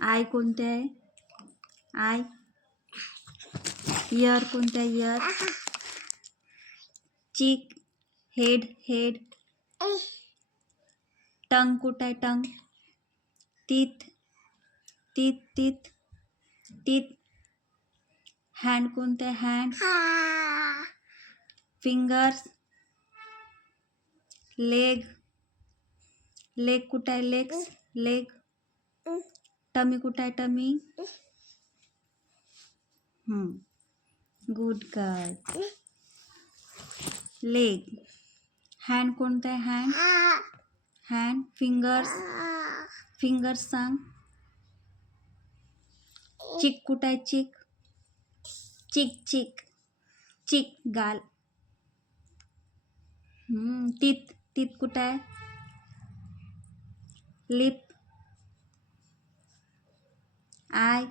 I कोणते आहे I year कोणते आहे इयर चीक हेड हेड टंग कुठे आहे tongue teeth teeth teeth teeth hand कोणते आहे हँड फिंगर्स लेग लेग कुठे आहे लेग्स लेग टमी कुठे आहे tummy good girl leg hand कोणते आहे हँड हँड फिंगर्स फिंगर्स सांग चिक कुठे आहे चिक चिक चिक चिक गाल टीथ टीथ कुठे आहे लिप आय